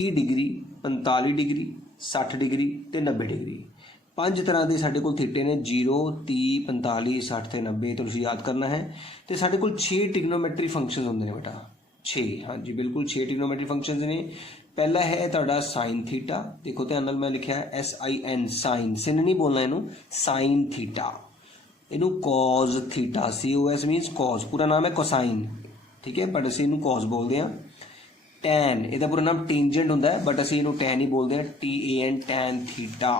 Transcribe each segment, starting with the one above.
30 degree, 45 degree, 60 degree ते 90 degree. 5 तरह के साढ़े कोल थीटे ने, 0, 30, 45, 60 ते 90। तो तुसीं याद करना है। तो साढ़े कोल 6 ट्रिग्नोमैट्री फंक्शनस होंदे ने बेटा, 6। हाँ जी बिल्कुल 6 ट्रिग्नोमैट्री फंक्शनस ने। पहला है तुहाडा साइन थीटा, देखो ध्यान नाल मैं लिखा है SIN, साइन, सिन नहीं बोलना इनू, साइन थीटा। इनू कॉज थीटा, COS मीनस कॉज, पूरा नाम है कोसाइन, ठीक है, बट असीं इनू कॉज बोलते हैं। टैन, इसका पूरा नाम टेंजेंट होंदा है, बट असीं इनू टैन ही बोलते हैं, TAN, टैन थीटा।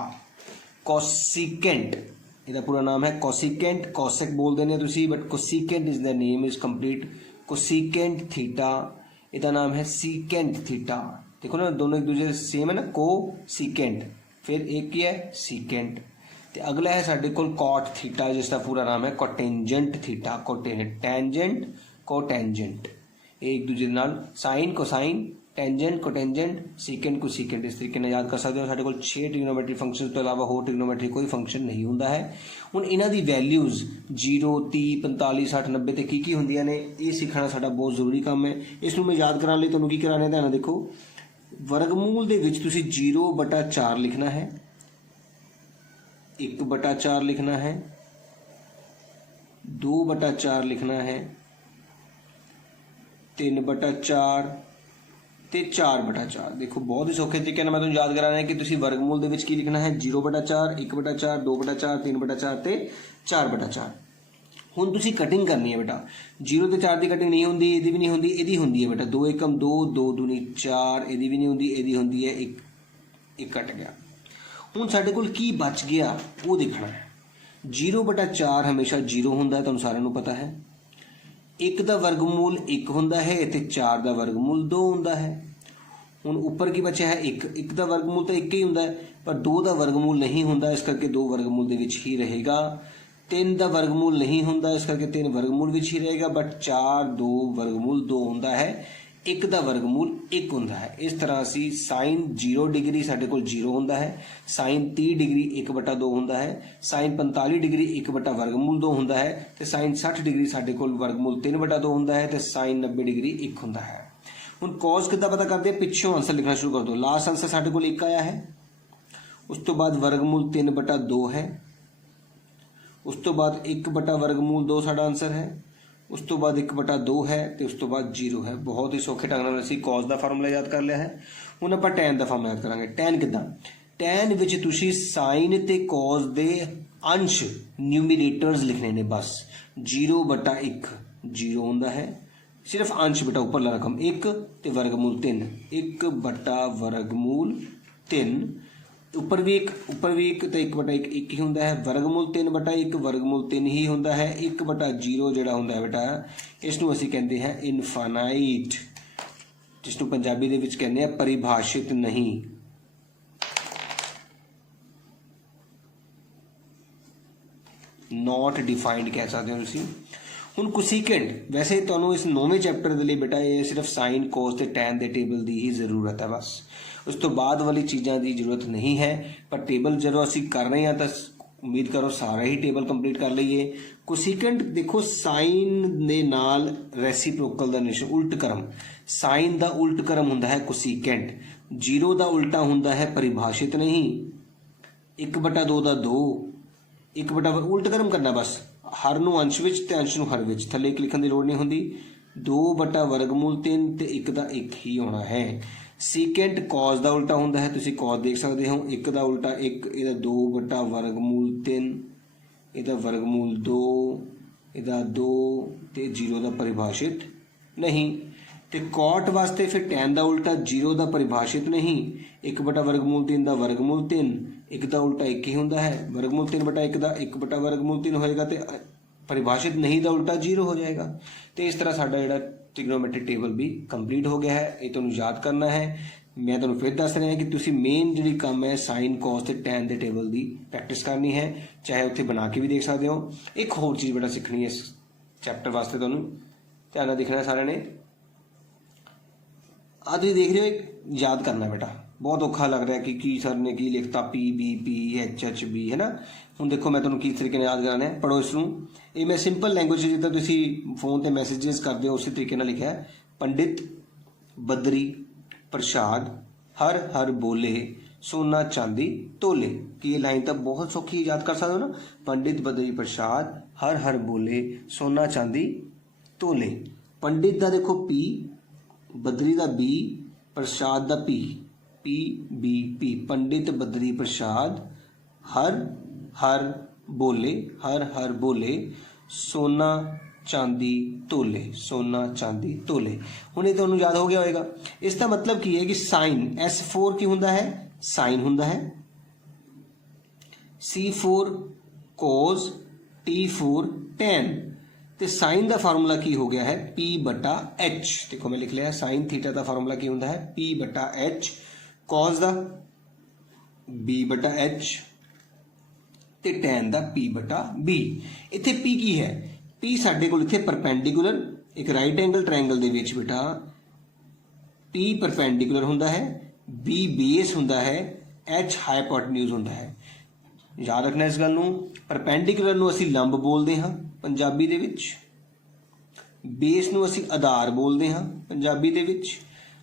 कोसिकेंट, इसका पूरा नाम है कोसिकेंट, कॉसेक बोल देने तुसीं, but cosecant is the name, is complete. Cosecant theta, इसका नाम है सीकेंट थीटा। देखो ना दोनों एक दूसरे सेम है ना, को सीकेंट, फिर एक ही है सीकेंट। तो अगला है साढ़े कोल कॉट थीटा, जिसका पूरा नाम है cotangent theta. Cotangent, tangent, cotangent, एक दूसरे नाल sine, cosine, tangent, cotangent, secant, cosecant, इस तरीके याद कर सकते हो। साढ़े कोल 6 ट्रिग्नोमैट्री फंक्शन तो इलावा होर ट्रिग्नोमैट्री कोई फंक्शन नहीं होंदा है। हुण इन्हां दी वैल्यूज़ 0, 30, 45, 60, 90 ते की होंदियां ने, ये सीखना साडा बहुत जरूरी काम है। इसनूं मैं याद कराने लई तुहानूं की कराना है, ध्यान देखो। वर्गमूल दे विच तुसीं 0/4 लिखना है, 1/4 लिखना है, 2/4 लिखना है, 3/4 ते 4/4। देखो बहुत ही सौखे तरीके मैं तुहानूं याद कराना है कि तुसीं वर्गमूल दे विच की लिखना है, 0/4, 1/4, 2/4, 3/4 ते 4/4। हुण तुसीं कटिंग करनी है बेटा, 0 ते 4 की कटिंग नहीं होंदी, इहदी भी नहीं होंदी, इहदी होंदी है बेटा। 2 एकम 2, 2 दूनी 4, इहदी भी नहीं होंदी, इहदी होंदी है 1, 1 कट गया। हुण साडे कोल की बच गया वो देखना है। 0/4 हमेशा 0 होंदा है, तुहानूं सारिआं नूं पता है। 1 का वर्गमूल 1 होंदा है ते 4 का वर्गमूल 2 होंदा है। हुण उपर की बचा है 1 का वर्गमूल तो 1 ही होंदा है, पर 2 का वर्गमूल नहीं होंदा, इस करके 2 वर्गमूल दे विच ही रहेगा। 3 का वर्गमूल नहीं होंदा, इस करके 3 वर्गमूल विच ही रहेगा, बट 4, 2 वर्गमूल 2 होंदा है, 1 का वर्गमूल 1 होंदा है। इस तरह असी साइन 0 डिग्री साडे कोल 0 होंदा है, साइन 30 डिग्री 1/2 होंदा है, साइन 45 डिग्री 1/वर्गमूल 2 होंदा है, ते साइन 60 डिग्री साडे कोल वर्गमूल 3/2 होंदा है, ते साइन 90 डिग्री 1 होंदा है। हुण कॉज किद्दां पता करदे हैं, पिछों आंसर लिखना शुरू कर दो। लास्ट आंसर साडे कोल 1 आया है, उस तो बाद वर्गमूल 3/2 है, उस तो बाद 1/वर्गमूल 2 साडा आंसर है, उस तो बाद 1/2 है, तो उस तो बाद 0 है। बहुत ही सौखे ढंग नाल असीं कॉज का फार्मूला याद कर लिया है। हुण आपां टैन का फार्मूला याद करांगे। टैन किद्दां, टैन विच तुसीं साइन ते कॉज दे अंश न्यूमीरेटर्स लिखने ने, बस 0/1 0 होंदा है, सिर्फ अंश बेटा उपरला रकम 1 ते वर्गमूल 3, 1/वर्गमूल 3, ऊपर भी 1 तो 1/1 1 ही होंदा है, वर्गमूल 3/1 वर्गमूल 3 ही होंदा है। 1/0 जिहड़ा होंदा है बेटा, इसनूं असीं कहंदे हैं इनफाइनाइट, जिसनूं पंजाबी दे विच कहंदे हैं परिभाषित नहीं। नॉट डिफाइंड कह सकते हो तुसीं। हुण कोसीकेंट, वैसे तुहानूं इस 9वें चैप्टर दे लई बेटा ये सिर्फ साइन कोस ते टैन दे टेबल की ही जरूरत है, बस उस तो बाद वाली चीज़ों की जरूरत नहीं है। पर टेबल जो असीं कर रहे हैं तो उम्मीद करो सारा ही टेबल कंप्लीट कर लईए। कोसीकेंट देखो साइन दे नाल रेसिप्रोकल दा निशान, उल्ट क्रम, साइन दा उल्ट क्रम हुंदा है कोसीकेंट, 0 दा उल्टा हुंदा है परिभाषित नहीं, 1/2 दा 2, 1/, उल्ट क्रम करना बस, हर नूं अंश विच ते अंश नूं हर विच, थल्ले 1 लिखण दी लोड़ नहीं हुंदी। 2/वर्गमूल 3 ते 1 दा 1 ही होना है। सीकेंट कॉज का उल्टा होंदा है, तुसीं कॉज देख सकते हो, 1 का उल्टा 1, इहदा 2/वर्गमूल 3, इहदा वर्गमूल 2, इहदा 2 ते 0 का परिभाषित नहीं। ते कॉट वास्ते फिर टैन का उल्टा 0 का परिभाषित नहीं, 1/वर्गमूल 3 का वर्गमूल 3, 1 का उल्टा 1 ही होंदा है, वर्गमूल 3/1 का 1/वर्गमूल 3 होएगा, तो परिभाषित नहीं का उल्टा 0 हो जाएगा। तो इस तरह साडा जिहड़ा ट्रिग्नोमेट्रिक टेबल भी कंप्लीट हो गया है। ये तुहानूं याद करना है। मैं तुहानूं फिर दस रहा कि तुसीं मेन जिहड़ी काम है साइन कॉस ते टैन दे टेबल की प्रैक्टिस करनी है, चाहे उत्थे बना के भी देख सकते हो। एक होर चीज़ बेटा सीखनी है इस चैप्टर वास्ते, तुहानूं ध्यान नाल देखना है सारिआं ने। आ तुसीं देख रहे हो, एक याद करना है बेटा, बहुत औखा लग रहा है कि सर ने की लिखता PBP HHB है ना। हुण देखो मैं तुहानूं किस तरीके याद कराना है, पढ़ो इसनूं। ये मैं सिंपल लैंग्वेज जिद्दां तुसीं फोन ते मैसेजेस करते हो उसी तरीके नाल लिखा है। पंडित, बद्री, प्रसाद, हर हर बोले सोना चांदी तोले। कि ये लाइन तो बहुत सौखी याद कर सकते हो ना, पंडित बद्री प्रसाद हर हर बोले सोना चांदी तोले। पंडित का देखो पी, बद्री का बी, प्रसाद का P, P B P, Pandit Badri Prasad हर हर बोले, हर हर बोले सोना चांदी तोले, सोना चांदी तोले। हुण ये तुहानूं याद हो गया होगा। इसका मतलब की है कि साइन S4 की हुंदा है, साइन हुंदा है, C4 cos, T4 tan, ਤੇ साइन का फार्मूला की हो गया है P/H। देखो मैं लिख लिया साइन थीटा का फार्मूला की होता है P/H, cos का B/H ਤੇ tan ਦਾ P/B। ਇੱਥੇ P ਕੀ ਹੈ? P ਸਾਡੇ ਕੋਲ ਇੱਥੇ ਪਰਪੈਂਡੀਕੂਲਰ ਇੱਕ ਰਾਈਟ ਐਂਗਲ ਟ੍ਰਾਇੰਗਲ ਦੇ ਵਿੱਚ ਬੇਟਾ P ਪਰਪੈਂਡੀਕੂਲਰ ਹੁੰਦਾ ਹੈ, B ਬੇਸ ਹੁੰਦਾ ਹੈ, H ਹਾਈਪੋਟਨਿਊਜ਼ ਹੁੰਦਾ ਹੈ। याद रखना इस गल नूं। परपेंडिकुलर नूं असीं लंब बोलते हाँ पंजाबी दे विच, बेस नूं असीं आधार बोलते हाँ पंजाबी दे विच,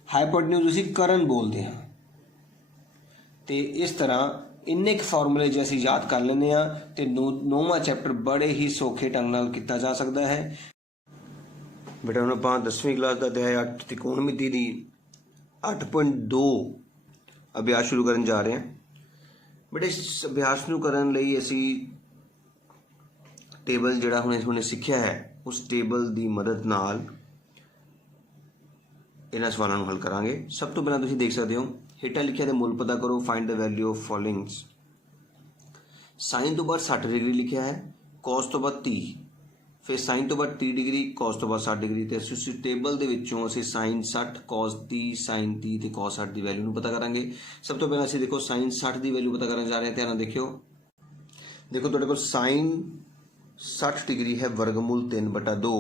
हाइपोटन्यूज असीं करण बोलते हाँ। तो इस तरह इन्ने क फार्मूले जे असीं याद कर लैंदे हाँ ते 9वां चैप्टर बड़े ही सौखे ढंग नाल कीता जा सकता है। बेटा हुण आपां 10वीं क्लास का अध्याय 8 त्रिकोणमिति दी 8.2 अभ्यास शुरू करन जा रहे हैं। बट इस अभ्यास ਨੂੰ ਕਰਨ ਲਈ ਅਸੀਂ ਟੇਬਲ ਜਿਹੜਾ ਹੁਣੇ ਸਿੱਖਿਆ ਹੈ ਉਸ ਟੇਬਲ ਦੀ ਮਦਦ ਨਾਲ ਇਹਨਾਂ ਸਵਾਲਾਂ ਨੂੰ ਹੱਲ ਕਰਾਂਗੇ। ਸਭ ਤੋਂ ਪਹਿਲਾਂ ਤੁਸੀਂ ਦੇਖ ਸਕਦੇ ਹੋ ਹੇਠਾਂ ਲਿਖਿਆ ਦੇ ਮੁੱਲ ਪਤਾ ਕਰੋ, find the value of followings. Sign ਤੋਂ ਬਾਅਦ 60 ਡਿਗਰੀ ਲਿਖਿਆ ਹੈ, ਕੋਸ ਤੋਂ ਬਾਅਦ 30, फिर साइन तो बाद 30 डिग्री, कॉस तो बाद 60 डिग्री। तो उस टेबल के विचों असीं साइन 60, कॉस 30, साइन 30 तो कॉस 60 की वैल्यू नूं पता करांगे। सब तो पहले असीं देखो साइन 60 की वैल्यू पता करन जा रहे हैं। ध्यान नाल देखियो, देखो तुहाडे कोल साइन 60 डिग्री है वर्गमूल 3/2,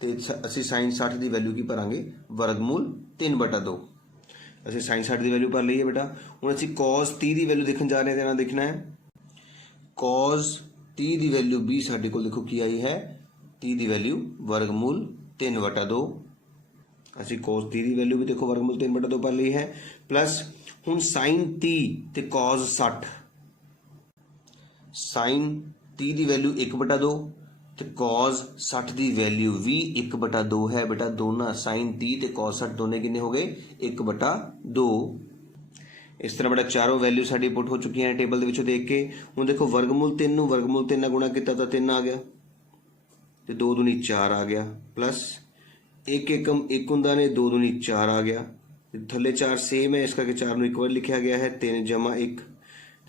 तो असीं साइन 60 की वैल्यू की भरांगे वर्गमूल 3/2। असीं साइन 60 की वैल्यू भर ली है बेटा। हुण असीं कॉस 30 की वैल्यू देखण जा रहे हैं। ध्यान नाल देखना है, कॉस 30 की वैल्यू भी साडे कोल देखो की आई है 30 की वैल्यू वर्गमूल 3/2। असीं cos 30 की वैल्यू भी देखो वर्गमूल 3/2 पर ली है। प्लस हुण साइन 30 ते cos 60, साइन 30 की वैल्यू 1/2 ते cos 60 की वैल्यू भी 1/2 है बेटा। दोनों साइन 30 ते cos 60 दोनों कितने हो गए 1/2। इस तरह बेटा चारों वैल्यू साडी पुट हो चुकी हैं टेबल दे विचों देख के। हुण देखो वर्गमूल 3 नूं वर्गमूल 3 नाल गुणा कीता तां 3 आ गया, तो 2 दूनी 4 आ गया, प्लस एक एकम 1 हुंदा ने 2 दूनी 4 आ गया, थल्ले 4 सेम है इस करके 4 नूं एक बार लिखा गया है। 3 + 1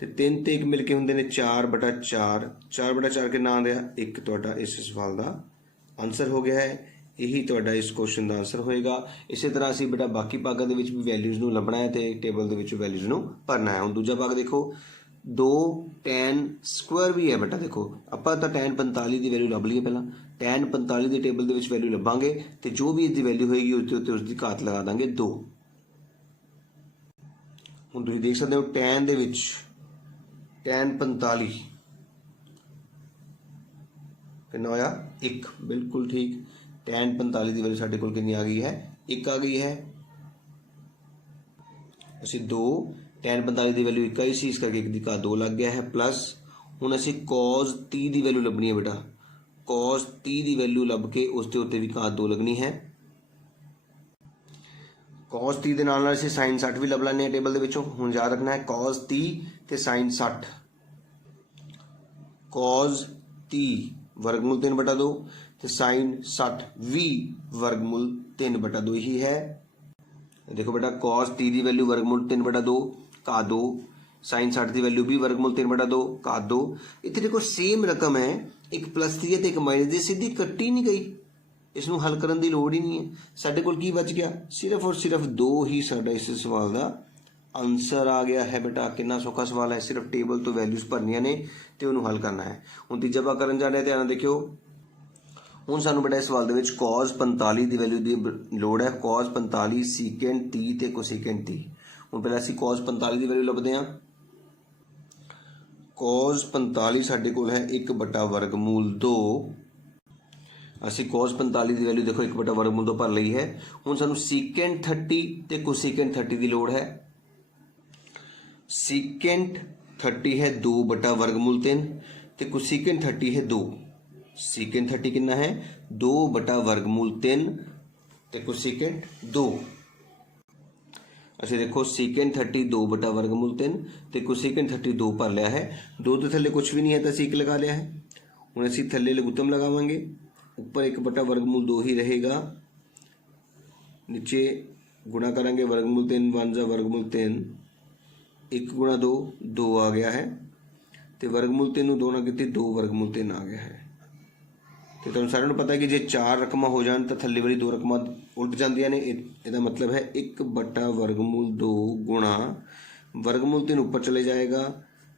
तो 3 ते 1 मिलके हुंदे ने 4/4, 4/4 के नाम दिया 1 तुहाडा इस सवाल का आंसर हो गया है। यही तुहाडा इस क्वेश्चन का आंसर होएगा। इस तरह असीं बेटा बाकी भागां दे विच भी वैल्यूज़ नूं लभना है तो टेबल दे विच वैल्यूज़ नूं भरना है। हुण दूजा भाग देखो 2 tan स्क्वायर भी है बेटा। देखो आपां तां tan 45 की वैल्यू लभ लईए, पहला tan 45 की टेबल दे विच वैल्यू लभांगे तो जो भी इसकी वैल्यू होएगी उसके उत्ते उसकी घात लगा देंगे 2। हुण तुसीं देख सकते हो tan दे विच tan 45 कितना होया 1, बिल्कुल ठीक। tan 45 की वैल्यू साडे कोल कितनी आ गई है 1 आ गई है। असीं 2 tan 45 की वैल्यू 1 आई सी, इस करके 1 की घात 2 लग गया है। प्लस हुण असीं cos 30 की वैल्यू लभनी है बेटा, cos 30 की वैल्यू लभ के उसके उत्ते भी घात 2 लगनी है। cos 30 के नाल असीं sin 60 भी लभ लैंदे टेबल दे विचों। हुण याद रखना है cos 30 ते sin 60, cos 30 वर्गमूल 3/2 ते sin 60 भी वर्गमूल 3/2 ही है। देखो बेटा cos 30 की वैल्यू वर्गमूल 3/2 घात 2, sin 60 की वैल्यू भी वर्गमूल 3/2 घात 2। इतने देखो सेम रकम है, एक प्लस की है तो एक माइनस की, सीधी कट्टी नहीं गई, इसनूं हल करने की लोड़ ही नहीं है। साडे कोल की बच गया सिर्फ और सिर्फ 2 ही साडा इस सवाल का आंसर आ गया है बेटा। कितना सौखा सवाल है, सिर्फ टेबल तो वैल्यूज़ भरनियां ने ते उन्होंने हल करना है। हुण तीजा भाग करन जा रहे हैं, ध्यान देखियो। हुण सानूं बेटा इस सवाल दे विच cos 45 की वैल्यू की लोड़ है, cos 45 सीकेंट 30 ते कोसीकेंट 30। हुण पहले असीं cos 45 की वैल्यू लभदे हां। cos 45 साडे कोल है 1/2। असीं cos 45 की वैल्यू देखो 1/2 भर लई है। हुण सानूं सीकेंट 30 ते कोसीकेंट 30 की लोड़ है। सीकेंट 30 है 2 बटा वर्गमूल 3 तो कोसीकेंट 30 है 2। सीकेंट 30 कितना है 2 बटा वर्गमूल 3 तो कोसीकेंट 2। अच्छा देखो सीकेंट 30 2 बटा वर्गमूल 3 तो कोसीकेंट 30 2 भर लिया है। 2 तो थले कुछ भी नहीं है तो सीक लगा लिया है। हुण असीं थले लघुत्तम लगावांगे, ऊपर 1 बटा वर्गमूल 2 ही रहेगा, नीचे गुणा करांगे वर्गमूल 3 1 जा वर्गमूल 3, 1 गुणा 2 2 आ गया है तो वर्गमूल 3 नूं 2 नाल कीती 2 वर्गमूल 3 आ गया है। तो तुहानूं सारिआं नूं पता है कि जे 4 रकमां हो जाण तो थल्ले वाली 2 रकमां उल्ट जांदियां ने। इहदा मतलब है 1 बटा वर्गमूल 2 गुणा वर्गमूल 3 ऊपर चले जाएगा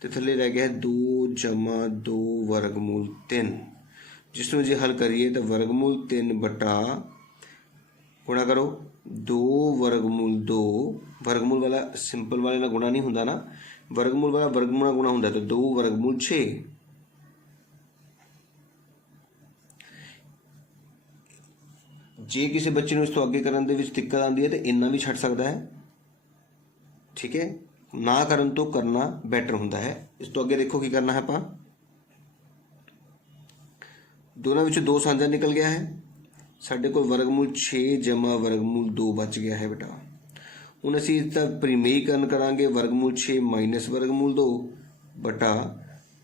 तो थल्ले रह गया है 2 जमा 2 वर्गमूल 3, जिसनूं जे हल करिए तो वर्गमूल 3 बटा गुणा करो 2 वर्गमूल 2, वर्गमूल वाला सिंपल वाले ना गुणा नहीं हुंदा ना, वर्गमूल वाला वर्गमूल गुणा हुंदा तो 2 वर्गमूल 6। जे किसी बच्चे नूं इस तो अगे करन दे विच दिक्कत आंदी है तो इन्ना भी छड्ड सकदा है, ठीक है। ना करन तो करना बैटर हुंदा है। इस तो अगे देखो की करना है आपां, दोनों विचों 2 साझा निकल गया है, साडे कोल वर्गमूल 6 जमा वर्गमूल 2 बच गया है बेटा। हुण असीं इसदा परिमेयीकरण करांगे, वर्गमूल 6 माइनस वर्गमूल 2 बटा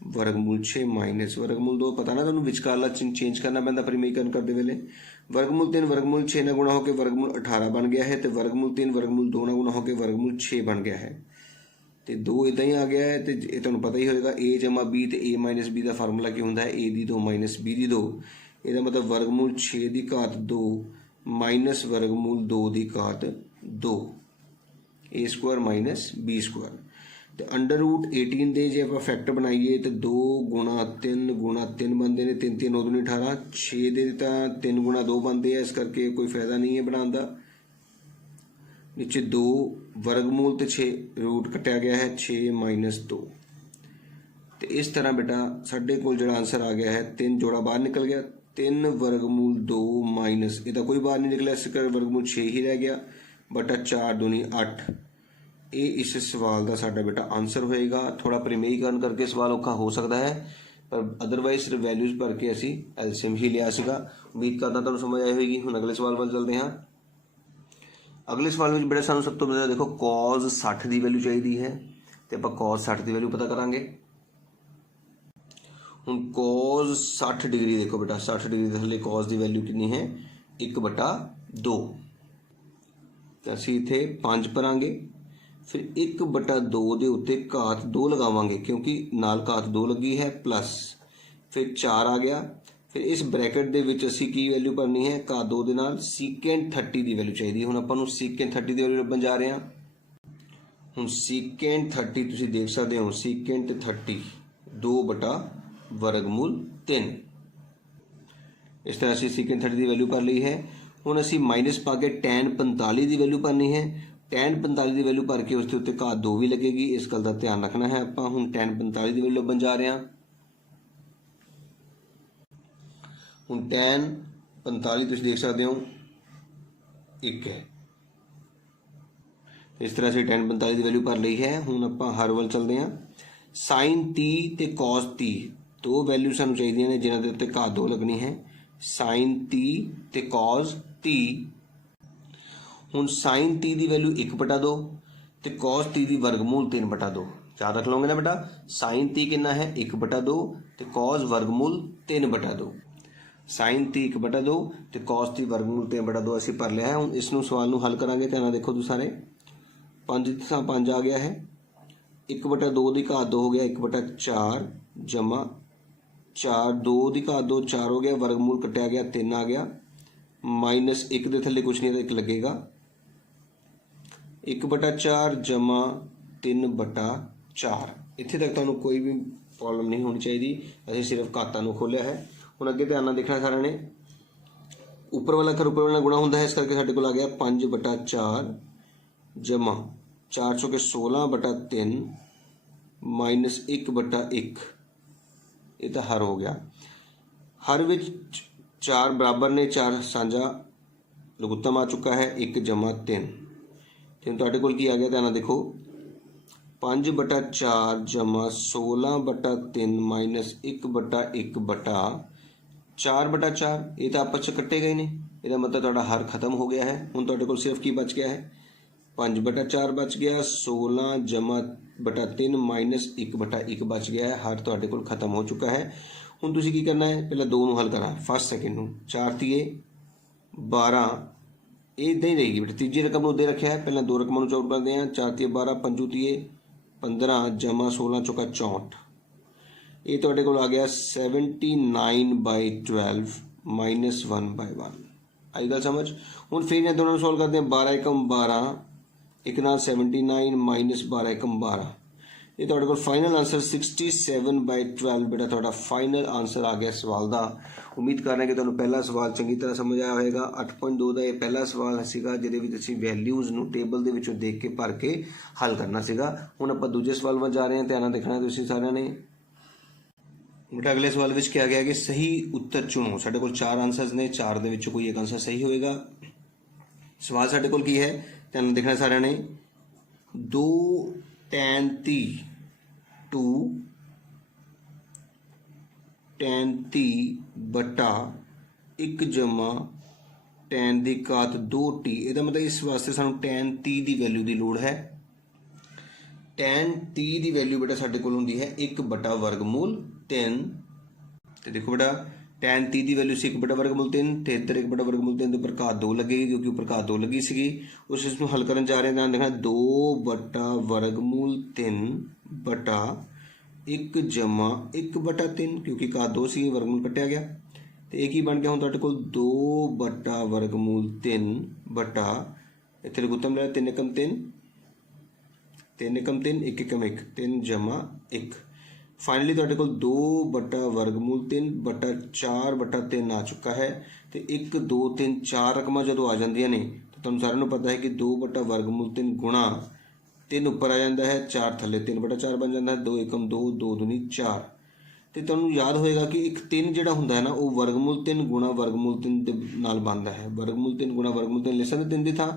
वर्गमूल 6 माइनस वर्गमूल 2। पता ना तुहानूं विचकारला चेंज करना पैंदा परिमेयीकरण करते वेले। वर्गमूल 3 वर्गमूल 6 ना गुणा होकर वर्गमूल 18 बन गया है, तो वर्गमूल 3 वर्गमूल 2 ना गुणा होकर वर्गमूल 6 बन गया है। तो 2 इदां ही आ गया है। तो ये तुहानूं पता ही होएगा ए जमा बी तो ए माइनस बी का फार्मूला की हुंदा है, ए दी 2 माइनस बी दी 2। ਇਹਦਾ मतलब वर्गमूल 6 की घात 2 माइनस वर्गमूल 2 की घात 2, ए स्क्वायर माइनस बी स्क्वायर। तो अंडर रूट 18 के जे आप फैक्टर बनाइए तो 2 गुणा 3 बनते हैं, 3 3 9 दूनी 18, 6 दे तो 3 गुणा 2 बनते हैं, इस करके कोई फायदा नहीं है बनाने का। नीचे 2 वर्गमूल तो 6 रूट कटिया गया है 6 माइनस 2। तो इस तरह बेटा साढ़े को जो आंसर आ गया है 3 जोड़ा बाहर निकल गया, 3 वर्गमूल 2 माइनस इहदा कोई बाहर नहीं निकला, इस कर वर्गमूल 6 ही रह गया बटा 4 दूनी 8। ये इस सवाल का साडा बेटा आंसर होएगा। थोड़ा परिमेयीकरण करके सवाल औखा हो सकता है, पर अदरवाइज सिर्फ वैल्यूज भर के असी एलसीएम ही लिया सीगा। उम्मीद करता तुहानूं समझ आई होगी। हुण अगले सवाल वाल चलते हैं। अगले सवाल में बेटा सानूं सब तो पहले देखो कॉज 60 की वैल्यू चाहिए है, तो आपां कॉज 60 की वैल्यू पता करांगे। हुण कॉज 60 डिग्री देखो बेटा, 60 डिग्री के थल्ले कॉज की वैल्यू कितनी है 1 बटा 2, तो असीं इत्थे 5 भरांगे, फिर 1 बटा 2 के उत्ते घात 2 लगावांगे क्योंकि नाल घात 2 लगी है, प्लस फिर 4 आ गया। फिर इस ब्रैकेट दे विच असीं की वैल्यू भरनी है घात 2 दे नाल सीकेंट 30 की वैल्यू चाहिए। हुण आपां नूं सीकेंट 30 की वैल्यू लभण जा रहे हैं। हुण सीकेंट 30 तुसीं देख सकते हो, सीकेंट 30 2 बटा वर्गमूल 3। इस तरह से सीकेंट 30 की वैल्यू भर ली है। हुण असीं माइनस पा के टैन 45 की वैल्यू भरनी है। टैन 45 की वैल्यू भर के उसके उत्ते घात 2 भी लगेगी, इस गल का ध्यान रखना है आपां। हुण टैन 45 की वैल्यू लभण जा रहे हैं। हुण टैन 45 तुसीं देख सकते हो 1 है। इस तरह से टैन 45 की वैल्यू भर ली है। हुण आपां हर वाल चलते हैं। साइन 30 ते कॉस 30 दो वैल्यू सानूं चाहिए ने जिन्हां दे उत्ते घात 2 लगनी है, साइन 30 ते कॉस 30। हुण साइन 30 की वैल्यू 1 बटा 2 तो कॉस 30 की वर्गमूल 3 बटा 2। याद रख लोगे ना बेटा, साइन 30 कितना है 1 बटा 2 तो कॉस वर्गमूल 3 बटा 2। साइन 30 1 बटा 2 तो कॉस 30 वर्गमूल 3 बटा 2 असीं भर लिया है। हुण इसनूं सवाल नूं हल करांगे। ध्यान नाल देखो तुसीं सारे, 5 आ गया है, 1 बटा 2 की घात 2 हो गया 1 बटा 4 जमा 4 2 की घात 2 4 हो गया, वर्गमूल कटिया गया 3 आ गया, माइनस 1 के थले कुछ नहीं तो 1 लगेगा, 1 बटा 4 जमा 3 बटा 4। इत्थे तक तुहानूं कोई भी प्रॉब्लम नहीं होनी चाहिए। असीं सिर्फ घातां नूं खोलिया है। हुण अगे ध्यान नाल देखना सारिआं ने, उपर वाला अखर उपर वाला गुणा हुंदा है, इस करके साडे कोल आ गया 5 बटा 4 जमा 4 चौके 16 बटा 3 माइनस 1 बटा 1। ये तो हर हो गया। हर विच 4 बराबर ने, 4 साझा लघुत्तम आ चुका है, 1 जमा 3 तुहाडे कोल की आ गया। ध्यान नाल देखो 5/4 जमा 16/3 माइनस 1/1/4/4 ये तो आपस च कट्टे गए ने, ਇਹਦਾ मतलब ਤੁਹਾਡਾ ਹਰ ਖਤਮ ਹੋ ਗਿਆ ਹੈ। ਹੁਣ ਤੁਹਾਡੇ ਕੋਲ ਸਿਰਫ ਕੀ ਬਚ ਗਿਆ ਹੈ, 5/4 ਬਚ ਗਿਆ, 16 ਜਮਾ ਬਟਾ 3 ਮਾਈਨਸ 1/1 ਬਚ ਗਿਆ ਹੈ। ਹਰ ਤੁਹਾਡੇ ਕੋਲ ਖਤਮ ਹੋ ਚੁੱਕਾ ਹੈ। ਹੁਣ ਤੁਸੀਂ ਕੀ ਕਰਨਾ ਹੈ, ਪਹਿਲਾਂ 2 ਨੂੰ ਹੱਲ ਕਰਾਂ, ਫਸਟ ਸੈਕਿੰਡ ਨੂੰ। 4 ਤੀਏ 12, ਇਹ ਇੱਦਾਂ ਹੀ ਰਹੇਗੀ ਬੇਟਾ, ਤੀਜੀ ਰਕਮ ਨੂੰ ਉੱਦੇ ਰੱਖਿਆ ਹੈ। ਪਹਿਲਾਂ 2 ਰਕਮਾਂ ਨੂੰ ਚੌੜ ਕਰਦੇ ਹਾਂ, 4 ਤੀਏ 12, 5 ਤੀਏ 15 ਜਮਾ 16 ਚੌਕਾ 64, ਇਹ ਤੁਹਾਡੇ ਕੋਲ ਆ ਗਿਆ 79/12 ਮਾਈਨਸ 1/1। आई गल समझ। हुण फिर इन्हां दोनों सॉल्व करते हैं, 12 एकम 12 एक नाल 79 माइनस 12 एकम 12, ये तुहाडे कोल फाइनल आंसर 67/12 बेटा तुहाडा फाइनल आंसर आ गया सवाल का। उम्मीद कर रहे हैं कि तुहानूं पहला सवाल चंगी तरह समझ आया होगा। 8.2 का यह पहला सवाल सीगा जिहदे विच असीं वैल्यूज़ नूं टेबल दे विचों देख के भर के हल करना सीगा। हुण आपां दूजे सवाल वल जा रहे हैं, ध्यान नाल देखना तुसीं सारिआं ने। बेटा अगले सवाल में क्या गया कि सही उत्तर चुनो। साढ़े कोल 4 आंसर्स ने, 4 दे विचों कोई एक आंसर सही होएगा। सवाल साढ़े कोल की है, ध्यान देखना सारे ने। 2 tan 2 tan बटा 1 जमा tan दी घात 2t, ਇਹਦਾ मतलब इस वास्ते सानू tan दी वैल्यू की लोड़ है। tan दी वैल्यू बेटा साढ़े कोल हुंदी है 1/वर्गमूल 3। तो देखो बेटा tan की वैल्यू सी 1/वर्गमूल 3, तो इधर 1/वर्गमूल 3 के उपर घात 2 लगेगी क्योंकि उपर घात 2 लगी सी। उस इसमें हल करन जा रहे हैं, ध्यान देखना 2/वर्गमूल 3 बटा 1 जमा 1/3 क्योंकि घात 2 सी, वर्गमूल कट्टिया गया। तो एक ही बन गया हूँ तुहाडे कोल 2/वर्गमूल 3 बटा इत्थे लघुत्तम लिया 3 एकम 3 3 एकम 3 1 एकम 1 3 जमा 1। फाइनली तुहाडे कोल 2/वर्गमूल 3 बटा 4/3 आ चुका है। तो 1 2 3 4 रकमां जदों आ जांदियां ने तो तुहानूं सारिआं नूं पता है कि 2/वर्गमूल 3 गुणा 3 उपर आ जाता है, 4 थले 3/4 बन जाता है, 2 एकम 2 2 दूनी 4। तो तुहानूं याद होएगा कि एक 3 जिहड़ा हुंदा है ना वो वर्गमूल 3 गुणा वर्गमूल 3 दे नाल बनदा है। वर्गमूल 3 गुणा वर्गमूल 3 लिख सकदे, 3 दी थां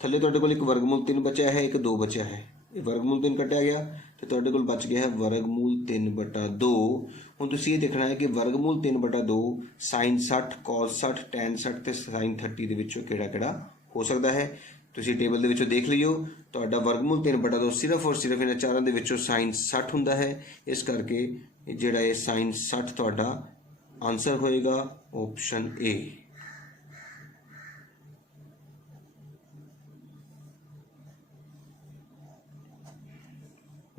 थले तुहाडे कोल एक वर्गमूल 3 बचा है, एक 2 बचा है। ये वर्गमूल 3 कटिया गया तो तुहाडे कोल बच गया है वर्गमूल 3/2। हुण तुसीं ये देखना है कि वर्गमूल 3/2 sin 60 cos 60 tan 60 ते sin 30 दे विचों किहड़ा-किहड़ा हो सकता है। तुसीं टेबल दे विचों देख लियो, तुहाडा वर्गमूल 3/2 सिर्फ और सिर्फ इन्हां चारां दे विचों sin 60 हुंदा है। इस करके जिहड़ा ये sin 60 तुहाडा आंसर होएगा ऑप्शन ए।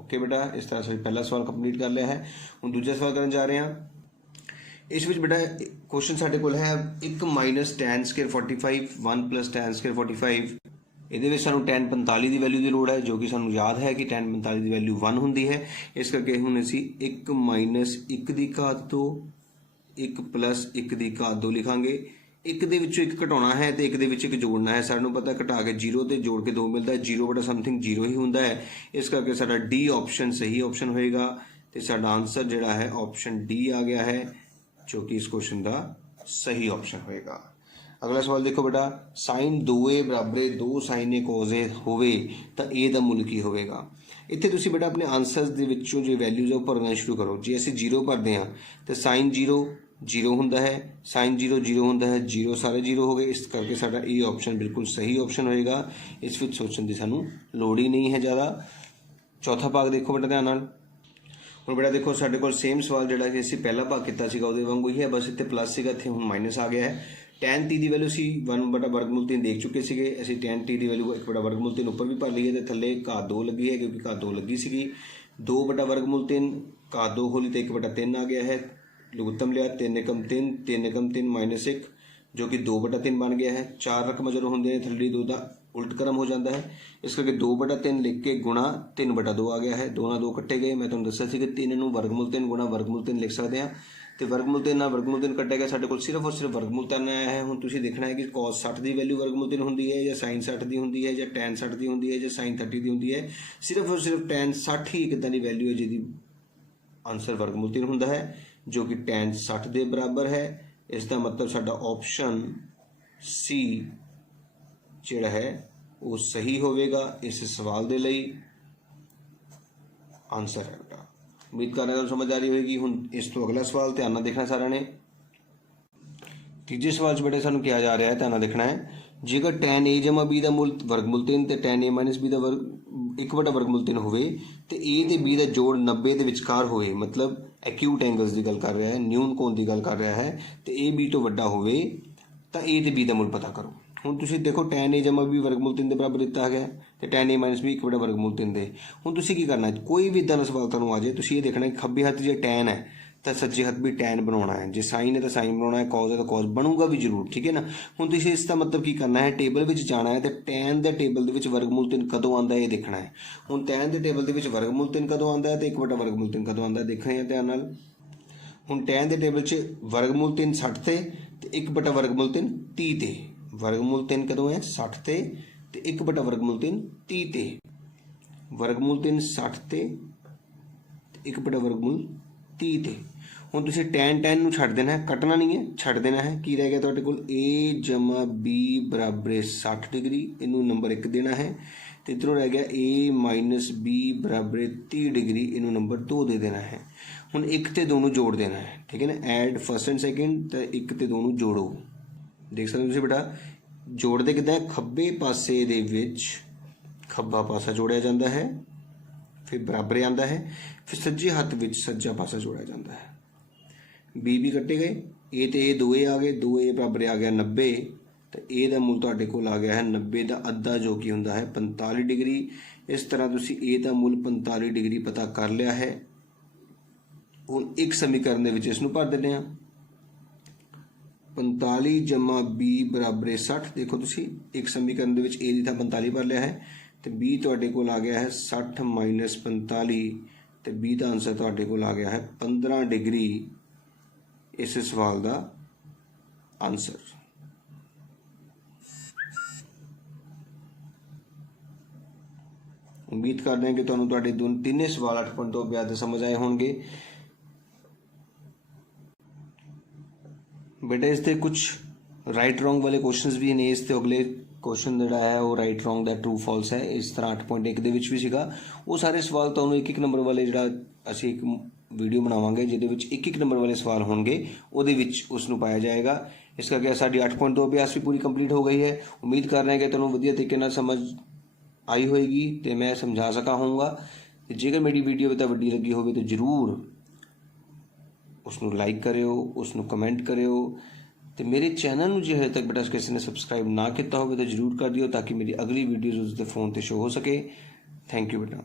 ओके बेटा, इस तरह से पहला सवाल कंप्लीट कर लिया है। हम दूसरा सवाल करने जा रहे हैं। इस विच बेटा क्वेश्चन साढ़े कोल है 1 minus tan square 45 1 plus tan square 45। ਇਹਦੇ ਵਿੱਚ ਸਾਨੂੰ tan 45 ਦੀ ਵੈਲਿਊ ਦੀ ਲੋੜ ਹੈ, जो कि ਸਾਨੂੰ याद है कि tan 45 ਦੀ ਵੈਲਿਊ 1 ਹੁੰਦੀ ਹੈ। ਇਸ ਕਰਕੇ ਹੁਣ ਅਸੀਂ 1 ਮਾਈਨਸ 1 ਦੀ ਘਾਤ 2 1 प्लस 1 ਦੀ ਘਾਤ 2 ਲਿਖਾਂਗੇ। एक दे विचों एक घटाना है तो एक दे विच एक जोड़ना है। सानू पता घटा के 0 ते जोड़ के 2 मिलता है, 0 बटा समथिंग 0 ही हुंदा है। इस करके साडा डी ऑप्शन सही ऑप्शन होएगा। तो साडा आंसर जिहड़ा है ऑप्शन डी आ गया है, जो कि इस क्वेश्चन का सही ऑप्शन होएगा। अगला सवाल देखो बेटा, साइन 2a बराबर 2 साइन ए cos ए होवे तो ए दा मुल की होवेगा। इत्थे तुसीं बेटा अपने आंसर्स दे विचों जो वैल्यूज़ है वो भरना शुरू करो। जे असीं 0 भरदे हां तो साइन 0 0 होंदा है, साइन 0 0 होंदा है, 0 सारे 0 हो गए। इस करके साडा ए ऑप्शन बिल्कुल सही ऑप्शन होएगा। इस विच सोचण दी सानू लोड़ ही नहीं है ज़्यादा। चौथा भाग देखो बेटा ध्यान नाल। हुण बेटा देखो साडे कोल सेम सवाल जिहड़ा कि असीं पहला भाग कीता सीगा उहदे वांगू ही है, बस इत्थे प्लस सीगा, इत्थे हुण माइनस आ गया है। tan टी दी वैल्यू सी 1/वर्गमूल 3 देख चुके सीगे। असीं tan टी दी वैल्यू 1/वर्गमूल 3 उपर भी भर ली है तो थल्ले घात 2 लगी है क्योंकि घात 2 लगी सीगी। 2/वर्गमूल 3 घात 2 होली तो 1/3 आ गया है। लघुत्तम लिया 3 एकम 3 3 एकम 3 माइनस 1 जो कि 2/3 बन गया है। 4 रकम जो होंगे थल्ली 2 का उल्ट क्रम हो जाता है। इस करके 2/3 लिख के गुणा 3/2 आ गया है। 2 ना 2 कट्टे गए। मैं तुहानूं दस्सिया सी कि 3 नूं वर्गमूल 3 गुणा वर्गमूल 3 लिख सकते हैं। तो वर्गमूल 3 ना वर्गमूल 3 कट्टे गए, साडे कोल सिर्फ और सिर्फ वर्गमूल 3 आया है। हुण तुसीं देखना है कि cos 60 की वैल्यू वर्गमूल 3 होंदी है या sin 60 की होंदी है या tan 60 की होंदी है या sin 30 की होंदी है। सिर्फ और सिर्फ tan 60 ही एक इदां दी वैल्यू है जिहदी आंसर वर्गमूल 3 हुंदा है, जो कि tan 60 के बराबर है। इसका मतलब साडा ऑप्शन सी जिहड़ा है वो सही होवेगा इस सवाल दे लई। ਆਨਸਰ ਹੈ ਬੇਟਾ। ਉਮੀਦ ਕਰ ਰਿਹਾ ਤੁਹਾਨੂੰ ਸਮਝ ਆ ਰਹੀ ਹੋਏਗੀ। ਹੁਣ ਇਸ ਤੋਂ ਅਗਲਾ ਸਵਾਲ ਧਿਆਨ ਨਾਲ ਦੇਖਣਾ ਸਾਰਿਆਂ ਨੇ। ਤੀਜੇ ਸਵਾਲ 'ਚ ਬੇਟੇ ਸਾਨੂੰ ਕਿਹਾ ਜਾ ਰਿਹਾ ਹੈ, ਧਿਆਨ ਨਾਲ ਦੇਖਣਾ ਹੈ, ਜੇਕਰ tan a ਜਮਾ b ਦਾ ਮੁੱਲ ਵਰਗਮੂਲ 3 ਤੇ tan a ਮਾਈਨਸ b ਦਾ ਵਰਗ 1/3 ਹੋਵੇ ਤੇ a ਤੇ b ਦਾ ਜੋੜ 90 ਦੇ ਵਿਚਕਾਰ ਹੋਵੇ, ਮਤਲਬ ਐਕਿਊਟ ਐਂਗਲਸ ਦੀ ਗੱਲ ਕਰ ਰਿਹਾ ਹੈ, ਨਿਊਨ ਕੋਣ ਦੀ ਗੱਲ ਕਰ ਰਿਹਾ ਹੈ, ਤੇ a b ਤੋਂ ਵੱਡਾ ਹੋਵੇ ਤਾਂ a ਤੇ b ਦਾ ਮੁੱਲ ਪਤਾ ਕਰੋ। ਹੁਣ ਤੁਸੀਂ ਦੇਖੋ tan a ਜਮਾ b ਵਰਗਮੂਲ 3 ਦੇ ਬਰਾਬਰ ਦਿੱਤਾ ਗਿਆ ਤੇ tan a ਮਾਈਨਸ b 1/3 ਦੇ। ਹੁਣ ਤੁਸੀਂ ਕੀ ਕਰਨਾ, ਕੋਈ ਵੀ ਇੱਦਾਂ ਦਾ ਸਵਾਲ ਤੁਹਾਨੂੰ ਆ ਜਾਏ, ਤੁਸੀਂ ਇਹ ਦੇਖਣਾ ਕਿ ਖੱਬੇ ਹੱਥ ਜੇ tan ਹੈ ਤਾਂ ਸੱਜੇ ਹੱਥ ਵੀ tan ਬਣਾਉਣਾ ਹੈ, ਜੇ ਸਾਈਨ ਹੈ ਤਾਂ ਸਾਈਨ ਬਣਾਉਣਾ ਹੈ, ਕੌਸ ਹੈ ਤਾਂ ਕੌਸ ਬਣੂਗਾ ਵੀ ਜ਼ਰੂਰ, ਠੀਕ ਹੈ ਨਾ। ਹੁਣ ਤੁਸੀਂ ਇਸ ਦਾ ਮਤਲਬ ਕੀ ਕਰਨਾ ਹੈ, ਟੇਬਲ ਵਿੱਚ ਜਾਣਾ ਹੈ ਤੇ tan ਦੇ ਟੇਬਲ ਦੇ ਵਿੱਚ ਵਰਗਮੂਲ 3 ਕਦੋਂ ਆਉਂਦਾ ਹੈ ਇਹ ਦੇਖਣਾ ਹੈ। ਹੁਣ tan ਦੇ ਟੇਬਲ ਦੇ ਵਿੱਚ ਵਰਗਮੂਲ 3 ਕਦੋਂ ਆਉਂਦਾ ਹੈ ਤੇ 1/3 ਕਦੋਂ ਆਉਂਦਾ ਹੈ ਦੇਖਣਾ ਹੈ ਧਿਆਨ ਨਾਲ। ਹੁਣ tan ਦੇ ਟੇਬਲ 'ਚ ਵਰਗਮੂਲ 3 60 ਤੇ 1/3 30 ਤੇ। ਵਰਗਮੂਲ 3 ਕਦੋਂ ਹੈ 60 ਤੇ 1/3 30 ਤੇ। ਵਰਗਮੂਲ 3 60 ਤੇ 1/3 30 ਤੇ। ਹੁਣ ਤੁਸੀਂ tan ਨੂੰ ਛੱਡ ਦੇਣਾ ਹੈ, ਕੱਟਣਾ ਨਹੀਂ ਹੈ, ਛੱਡ ਦੇਣਾ ਹੈ। ਕੀ ਰਹਿ ਗਿਆ ਤੁਹਾਡੇ ਕੋਲ, a ਜਮਾ b ਬਰਾਬਰ 60 ਡਿਗਰੀ, ਇਹਨੂੰ ਨੰਬਰ 1 ਦੇਣਾ ਹੈ, ਤੇ ਇੱਧਰੋਂ ਰਹਿ ਗਿਆ a ਮਾਈਨਸ b ਬਰਾਬਰ 30 ਡਿਗਰੀ, ਇਹਨੂੰ ਨੰਬਰ 2 ਦੇ ਦੇਣਾ ਹੈ। ਹੁਣ 1 ਤੇ 2 ਨੂੰ ਜੋੜ ਦੇਣਾ ਹੈ, ਠੀਕ ਹੈ ਨਾ, ਐਡ ਫਸਟ ਐਂਡ ਸੈਕਿੰਡ, ਤੇ 1 ਤੇ 2 ਨੂੰ ਜੋੜੋ। ਦੇਖ ਸਕਦੇ ਹੋ ਤੁਸੀਂ ਬੇਟਾ, ਜੋੜਦੇ ਕਿੱਦਾਂ, ਖੱਬੇ ਪਾਸੇ ਦੇ ਵਿੱਚ ਖੱਬਾ ਪਾਸਾ ਜੋੜਿਆ ਜਾਂਦਾ ਹੈ, ਫਿਰ ਬਰਾਬਰ ਆਉਂਦਾ ਹੈ, ਫਿਰ ਸੱਜੇ ਹੱਥ ਵਿੱਚ ਸੱਜਾ ਪਾਸਾ ਜੋੜਿਆ ਜਾਂਦਾ ਹੈ। b ਵੀ ਕੱਟੇ ਗਏ, a ਤੇ a ਦੋਏ ਆ ਗਏ, 2a ਬਰਾਬਰ ਆ ਗਿਆ 90, ਤੇ a ਦਾ ਮੁੱਲ ਤੁਹਾਡੇ ਕੋਲ ਆ ਗਿਆ ਹੈ 90 ਦਾ ਅੱਧਾ, ਜੋ ਕਿ ਹੁੰਦਾ ਹੈ 45 ਡਿਗਰੀ। ਇਸ ਤਰ੍ਹਾਂ ਤੁਸੀਂ a ਦਾ ਮੁੱਲ 45 ਡਿਗਰੀ ਪਤਾ ਕਰ ਲਿਆ ਹੈ। ਹੁਣ ਇੱਕ ਸਮੀਕਰਨ ਦੇ ਵਿੱਚ ਇਸ ਨੂੰ ਭਰ ਦਿੰਦੇ ਹਾਂ, 45 ਜਮਾ b ਬਰਾਬਰ 60। ਦੇਖੋ ਤੁਸੀਂ ਇੱਕ ਸਮੀਕਰਨ ਦੇ ਵਿੱਚ a ਦੀ ਥਾਂ 45 ਭਰ ਲਿਆ ਹੈ, ਤੇ b ਤੁਹਾਡੇ ਕੋਲ ਆ ਗਿਆ ਹੈ 60 ਮਾਈਨਸ 45, ਤੇ b ਦਾ ਆਨਸਰ ਤੁਹਾਡੇ ਕੋਲ ਆ ਗਿਆ ਹੈ 15 ਡਿਗਰੀ। ਇਸ ਸਵਾਲ ਦਾ ਆਨਸਰ। ਉਮੀਦ ਕਰਦੇ ਹਾਂ ਕਿ ਤੁਹਾਨੂੰ ਤੁਹਾਡੇ ਤਿੰਨੇ ਸਵਾਲ 8.2 ਅਭਿਆਸ ਦੇ ਸਮਝ ਆਏ ਹੋਣਗੇ। ਬੇਟਾ ਇਸ ਦੇ ਕੁਝ ਰਾਈਟ ਰੋਂਗ ਵਾਲੇ ਕੁਐਸਚਨਸ ਵੀ ਨੇ। ਇਸ ਤੇ ਅਗਲੇ ਕੁਐਸਚਨ ਜਿਹੜਾ ਹੈ ਉਹ ਰਾਈਟ ਰੋਂਗ ਦਾ ਟਰੂ ਫਾਲਸ ਹੈ। ਇਸ ਤਰ੍ਹਾਂ 8.1 ਦੇ ਵਿੱਚ ਵੀ ਸੀਗਾ। ਉਹ ਸਾਰੇ ਸਵਾਲ ਤੁਹਾਨੂੰ ਇੱਕ ਨੰਬਰ ਵਾਲੇ ਜਿਹੜਾ ਅਸੀਂ ਇੱਕ ਵੀਡੀਓ ਬਣਾਵਾਂਗੇ ਜਿਹਦੇ ਵਿੱਚ ਇੱਕ ਨੰਬਰ ਵਾਲੇ ਸਵਾਲ ਹੋਣਗੇ, ਉਹਦੇ ਵਿੱਚ ਉਸ ਨੂੰ ਪਾਇਆ ਜਾਏਗਾ। ਇਸ ਕਰਕੇ ਸਾਡੀ 8.2 ਅਭਿਆਸ ਵੀ ਪੂਰੀ ਕੰਪਲੀਟ ਹੋ ਗਈ ਹੈ। ਉਮੀਦ ਕਰ ਰਹੇ ਹਾਂ ਕਿ ਤੁਹਾਨੂੰ ਵਧੀਆ ਤਰੀਕੇ ਨਾਲ ਸਮਝ ਆਈ ਹੋਏਗੀ ਤੇ ਮੈਂ ਸਮਝਾ ਸਕਾਂ ਹੋਊਗਾ। ਤੇ ਜੇਕਰ ਮੇਰੀ ਵੀਡੀਓ ਤਾਂ ਵੱਡੀ ਲੱਗੀ ਹੋਵੇ ਤਾਂ ਜ਼ਰੂਰ ਉਸ ਨੂੰ ਲਾਈਕ ਕਰਿਓ, ਉਸ ਨੂੰ ਕਮੈਂਟ ਕਰਿਓ, ਤੇ ਮੇਰੇ ਚੈਨਲ ਨੂੰ ਜੇ ਹਜੇ ਤੱਕ ਬੇਟਾ ਕਿਸੇ ਨੇ ਸਬਸਕ੍ਰਾਈਬ ਨਾ ਕੀਤਾ ਹੋਵੇ ਤਾਂ ਜ਼ਰੂਰ ਕਰ ਦਿਓ ਤਾਂ ਕਿ ਮੇਰੀ ਅਗਲੀ ਵੀਡੀਓਜ਼ ਉਸ ਦੇ ਫੋਨ ਤੇ ਸ਼ੋ ਹੋ ਸਕੇ। ਥੈਂਕ ਯੂ ਬੇਟਾ।